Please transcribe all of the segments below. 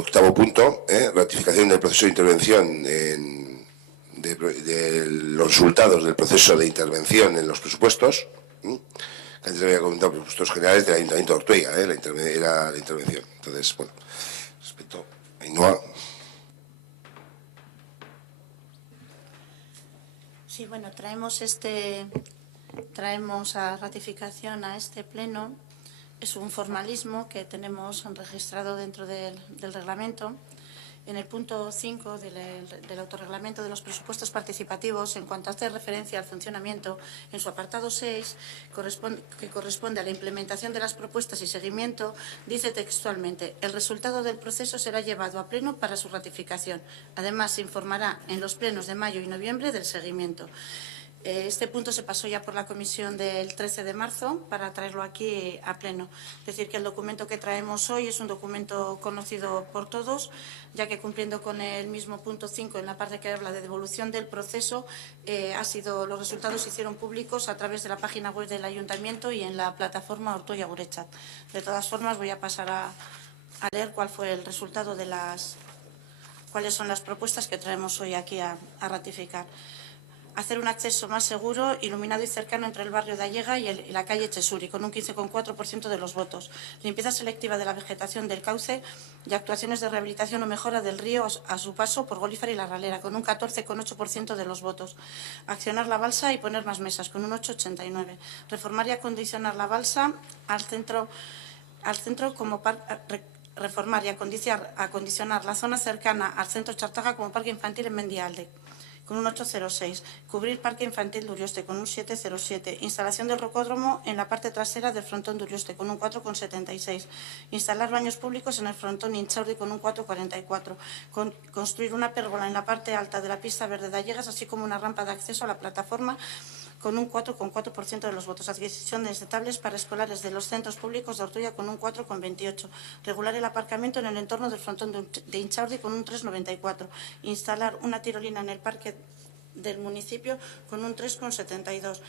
octavo punto, ratificación del proceso de intervención de los resultados del proceso de intervención en los presupuestos. Antes había comentado presupuestos generales del Ayuntamiento de Ortuella, era la intervención. Entonces, bueno, respecto a Ainhoa. Sí, bueno, traemos a ratificación a este pleno. Es un formalismo que tenemos registrado dentro del reglamento. En el punto 5 del autorreglamento de los presupuestos participativos, en cuanto hace referencia al funcionamiento, en su apartado 6, que corresponde a la implementación de las propuestas y seguimiento, dice textualmente: el resultado del proceso será llevado a pleno para su ratificación. Además, se informará en los plenos de mayo y noviembre del seguimiento. Este punto se pasó ya por la comisión del 13 de marzo para traerlo aquí a pleno. Es decir, que el documento que traemos hoy es un documento conocido por todos, ya que cumpliendo con el mismo punto 5 en la parte que habla de devolución del proceso, los resultados se hicieron públicos a través de la página web del Ayuntamiento y en la plataforma Ortuella Guretzat. De todas formas, voy a pasar a leer cuál fue el resultado de cuáles son las propuestas que traemos hoy aquí a ratificar. Hacer un acceso más seguro, iluminado y cercano entre el barrio de Allega y la calle Chesuri, con un 15,4% de los votos. Limpieza selectiva de la vegetación del cauce y actuaciones de rehabilitación o mejora del río a su paso por Golífar y la Ralera, con un 14,8% de los votos. Accionar la balsa y poner más mesas, con un 8,89%. Reformar y acondicionar la balsa al centro como reformar y acondicionar la zona cercana al centro Chartaga como parque infantil en Mendialde, con un 8,06. Cubrir parque infantil de Urioste, con un 7,07. Instalación del rocódromo en la parte trasera del frontón de Urioste, con un 4,76. Instalar baños públicos en el frontón Inchaurdi, con un 4,44. Construir una pérgola en la parte alta de la pista verde de Allegas, así como una rampa de acceso a la plataforma, con un 4,4% de los votos. Adquisición de tablets para escolares de los centros públicos de Ortuella, con un 4,28%. Regular el aparcamiento en el entorno del frontón de Inchaurdi, con un 3,94%. Instalar una tirolina en el parque del municipio, con un 3,72%.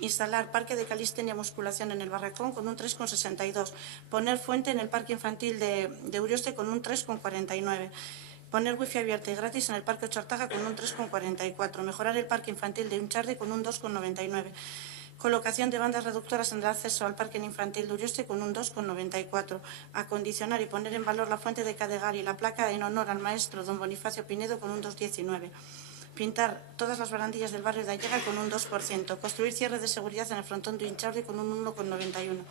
Instalar parque de calistenia y musculación en el Barracón, con un 3,62%. Poner fuente en el parque infantil de Urioste, con un 3,49%. Poner wifi abierta y gratis en el Parque Ochartaga, con un 3,44%. Mejorar el parque infantil de Unchardi, con un 2,99%. Colocación de bandas reductoras en el acceso al parque infantil de Urioste, con un 2,94%. Acondicionar y poner en valor la fuente de Cadegar y la placa en honor al maestro don Bonifacio Pinedo, con un 2,19%. Pintar todas las barandillas del barrio de Allega, con un 2%. Construir cierre de seguridad en el frontón de Inchaurdi, con un 1,91%.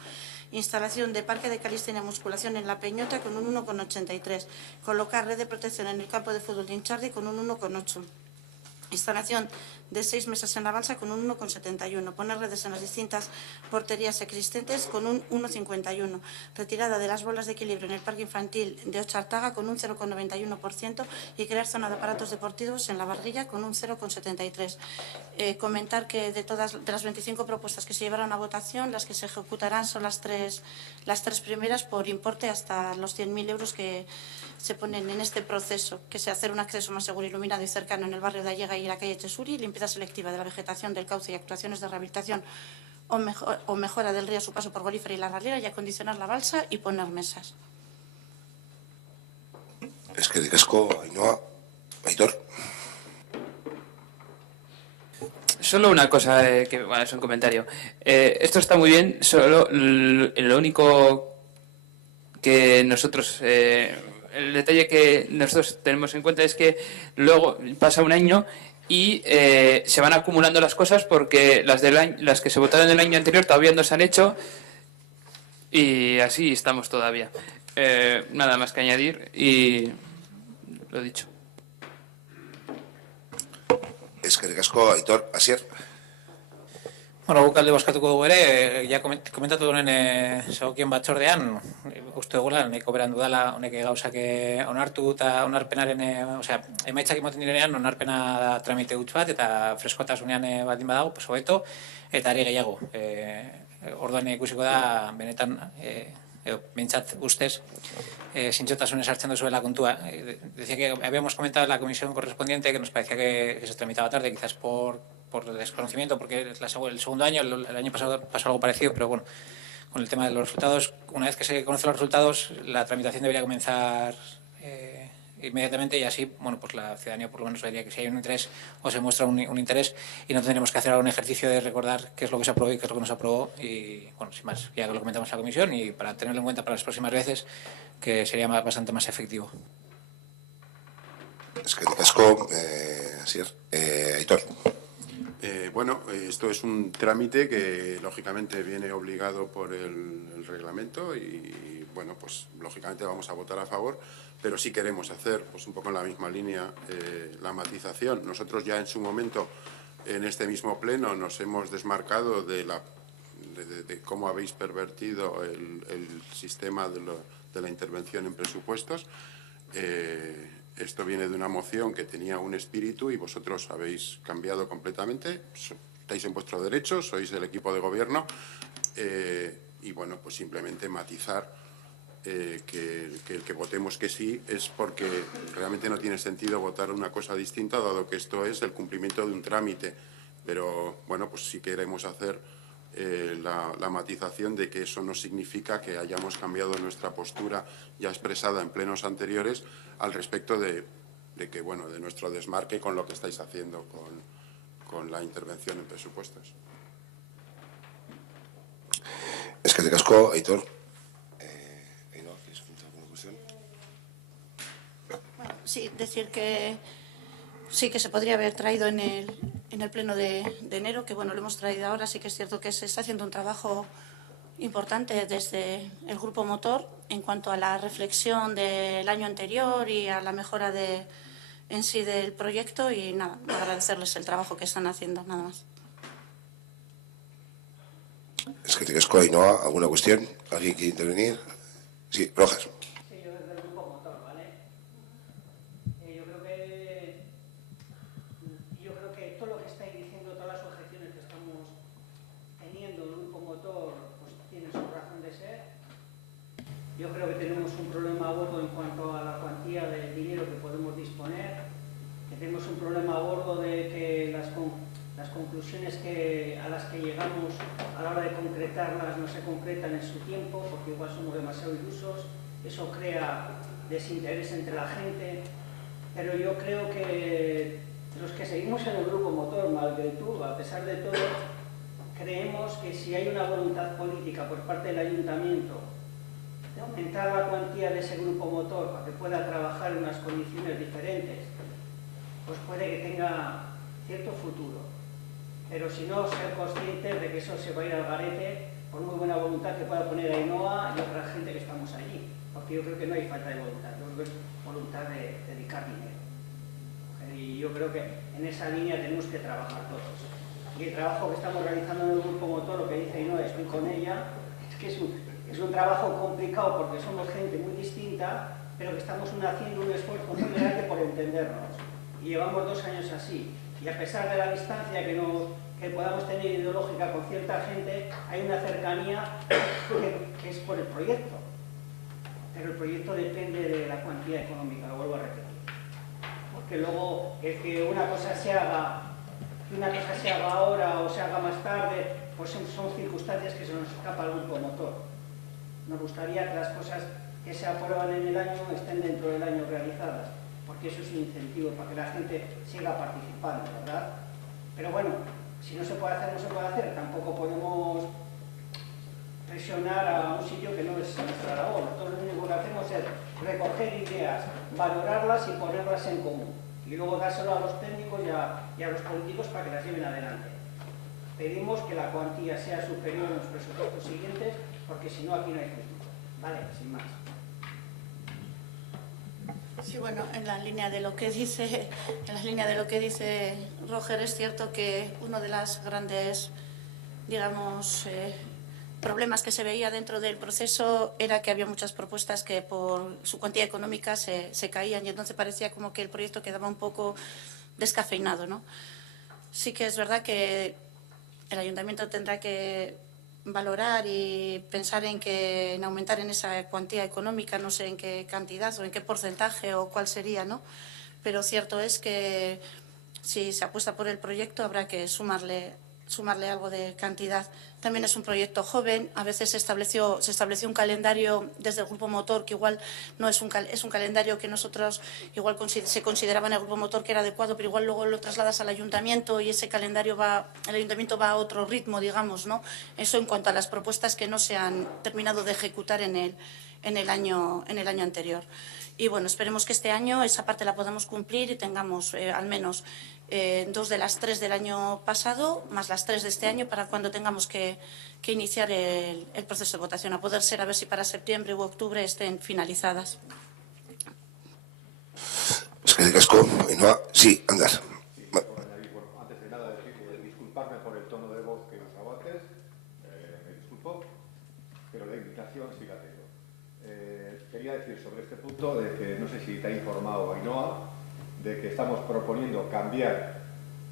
Instalación de parque de calistenia y musculación en La Peñota, con un 1,83%. Colocar red de protección en el campo de fútbol de Inchardi, con un 1,8%. Instalación de 6 mesas en la balsa, con un 1,71%. Poner redes en las distintas porterías existentes, con un 1,51%. Retirada de las bolas de equilibrio en el parque infantil de Ochartaga, con un 0,91%. Y crear zona de aparatos deportivos en la Barrilla, con un 0,73%. Comentar que de las 25 propuestas que se llevaron a votación, las que se ejecutarán son las tres primeras, por importe hasta los 100.000 euros que se ponen en este proceso, que es hacer un acceso más seguro, iluminado y cercano en el barrio de Allega y la calle Chesuri, limpieza selectiva de la vegetación del cauce y actuaciones de rehabilitación o mejora del río a su paso por Golífar y la Ralera, y acondicionar la balsa y poner mesas. Eskerrik asko, Ainhoa. Aitor. Solo una cosa, que bueno, es un comentario. Esto está muy bien, solo lo único que nosotros... el detalle que nosotros tenemos en cuenta es que luego pasa un año y se van acumulando las cosas, porque las que se votaron el año anterior todavía no se han hecho, y así estamos todavía. Nada más que añadir, y lo dicho. Eskerrik asko, Aitor. Asier. Bueno, guk alde bozkatuko dugu ere, ja komentatu duen segokien batzordean, uste dugula, nahiko berandu dela, honek gauzak onartu eta onarpenaren, emaitzak ematen direnean, onarpena da tramite huts bat, eta freskotasunean baldin badago, hobeto, eta ari gehiago. Orduan ikusiko da, benetan, behintzat ustez, zintzotasunez hartzen duzuela kontua. Decía que habíamos comentado en la comisión correspondiente que nos parecía que se tramitaba tarde, quizás por desconocimiento, porque es el segundo año, el año pasado pasó algo parecido, pero bueno, con el tema de los resultados, una vez que se conocen los resultados, la tramitación debería comenzar inmediatamente, y así, bueno, pues la ciudadanía por lo menos vería que si hay un interés o se muestra un interés, y no tendremos que hacer ahora un ejercicio de recordar qué es lo que se aprobó y qué es lo que no se aprobó, y bueno, sin más, ya lo comentamos en la comisión y para tenerlo en cuenta para las próximas veces, que sería bastante más efectivo. Eskerrik asko, Asier. Aitor. Bueno, esto es un trámite que lógicamente viene obligado por el reglamento y bueno, pues lógicamente vamos a votar a favor, pero sí queremos hacer, pues un poco en la misma línea, la matización. Nosotros ya en su momento, en este mismo pleno, nos hemos desmarcado de cómo habéis pervertido el sistema de la intervención en presupuestos. Esto viene de una moción que tenía un espíritu y vosotros habéis cambiado completamente. Estáis en vuestro derecho, sois el equipo de gobierno y, bueno, pues simplemente matizar que el que votemos que sí es porque realmente no tiene sentido votar una cosa distinta, dado que esto es el cumplimiento de un trámite. Pero, bueno, pues sí queremos hacer la matización de que eso no significa que hayamos cambiado nuestra postura ya expresada en plenos anteriores al respecto de que, bueno, de nuestro desmarque con lo que estáis haciendo con la intervención en presupuestos. Eskerrik asko, Aitor. Ainhoa, ¿quieres comentar alguna cuestión? Bueno, sí, decir que sí que se podría haber traído en el pleno de enero, que bueno, lo hemos traído ahora. Sí que es cierto que se está haciendo un trabajo importante desde el Grupo Motor en cuanto a la reflexión del año anterior y a la mejora en sí del proyecto, y nada, agradecerles el trabajo que están haciendo, nada más. Eskerrik asko, Ainhoa. ¿Alguna cuestión? ¿Alguien quiere intervenir? Sí, Rojas. Sí, yo desde el Grupo Motor, ¿vale? Yo creo que todo lo que estáis diciendo, todas las objeciones que estamos teniendo el Grupo Motor, pues tiene su razón de ser. Yo creo que tenemos un problema gordo en cuanto a la cuantía de dinero que podemos disponer, que tenemos un problema gordo de que las conclusiones a las que llegamos a la hora de concretarlas no se concretan en su tiempo, porque igual somos demasiado ilusos, eso crea desinterés entre la gente, pero yo creo que los que seguimos en el Grupo Motor, malgré todo, a pesar de todo, creemos que si hay una voluntad política por parte del Ayuntamiento de aumentar la cuantía de ese Grupo Motor para que pueda trabajar en unas condiciones diferentes, pues puede que tenga cierto futuro. Pero si no, ser conscientes de que eso se va a ir al garete por muy buena voluntad que pueda poner Ainhoa y otra gente que estamos allí. Porque yo creo que no hay falta de voluntad, yo creo que es voluntad de dedicar dinero. Y yo creo que en esa línea tenemos que trabajar todos. Y el trabajo que estamos realizando en el Grupo Motor, lo que dice Ainhoa, estoy con ella, es que es un trabajo complicado porque somos gente muy distinta, pero que estamos haciendo un esfuerzo muy grande por entendernos. Y llevamos 2 años así. Y a pesar de la distancia que podamos tener ideológica con cierta gente, hay una cercanía que es por el proyecto. Pero el proyecto depende de la cuantía económica, lo vuelvo a repetir. Porque luego el que una cosa se haga ahora o se haga más tarde, pues son circunstancias que se nos escapa al Grupo Motor. Nos gustaría que las cosas que se aprueban en el año estén dentro del año realizadas, porque eso es un incentivo para que la gente siga participando, ¿verdad? Pero bueno, si no se puede hacer, no se puede hacer. Tampoco podemos presionar a un sitio que no es nuestra labor. Nosotros lo único que hacemos es recoger ideas, valorarlas y ponerlas en común. Y luego dárselo a los técnicos y a los políticos para que las lleven adelante. Pedimos que la cuantía sea superior en los presupuestos siguientes, porque si no, aquí no hay futuro. Vale, sin más. Sí, bueno, en la línea de lo que dice Roger, es cierto que uno de los grandes, digamos, problemas que se veía dentro del proceso era que había muchas propuestas que por su cuantía económica se caían, y entonces parecía como que el proyecto quedaba un poco descafeinado, ¿no? Sí que es verdad que el ayuntamiento tendrá que valorar y pensar en aumentar en esa cuantía económica, no sé en qué cantidad o en qué porcentaje o cuál sería, ¿no? Pero cierto es que si se apuesta por el proyecto habrá que sumarle sumarle algo de cantidad. También es un proyecto joven, a veces se estableció un calendario desde el Grupo Motor que igual no es un calendario que nosotros igual se consideraba en el Grupo Motor que era adecuado, pero igual luego lo trasladas al Ayuntamiento y ese calendario el Ayuntamiento va a otro ritmo, digamos, ¿no? Eso en cuanto a las propuestas que no se han terminado de ejecutar en el año anterior. Y bueno, esperemos que este año esa parte la podamos cumplir y tengamos al menos 2 de las 3 del año pasado, más las 3 de este año, para cuando tengamos que iniciar el proceso de votación, a poder ser, a ver si para septiembre u octubre estén finalizadas. Eskerrik asko, Ainhoa. Sí, Ander. Antes de nada, disculparme por el tono de voz que usaba antes, me disculpo, pero la invitación sí la tengo. Quería decir sobre este punto de que no sé si te ha informado Ainhoa de que estamos proponiendo cambiar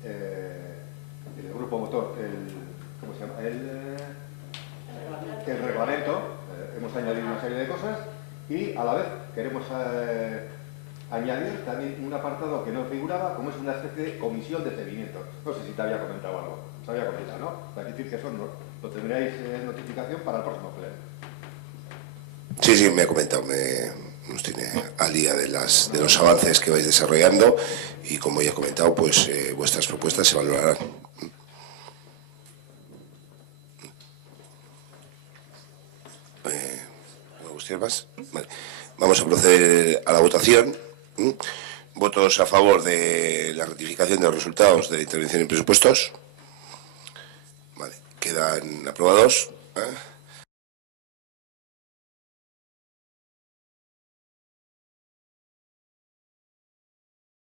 el Grupo Motor, ¿cómo se llama? El reglamento. Hemos añadido una serie de cosas y a la vez queremos añadir también un apartado que no figuraba, como es una especie de comisión de seguimiento. No sé si te había comentado algo. Se había comentado, ¿no? Para decir que eso lo tendréis en notificación para el próximo pleno. Sí, me ha comentado, nos tiene al día de los avances que vais desarrollando y, como ya he comentado, pues vuestras propuestas se valorarán. ¿Más? Vale. Vamos a proceder a la votación. ¿Votos a favor de la ratificación de los resultados de la intervención en presupuestos? Vale, quedan aprobados.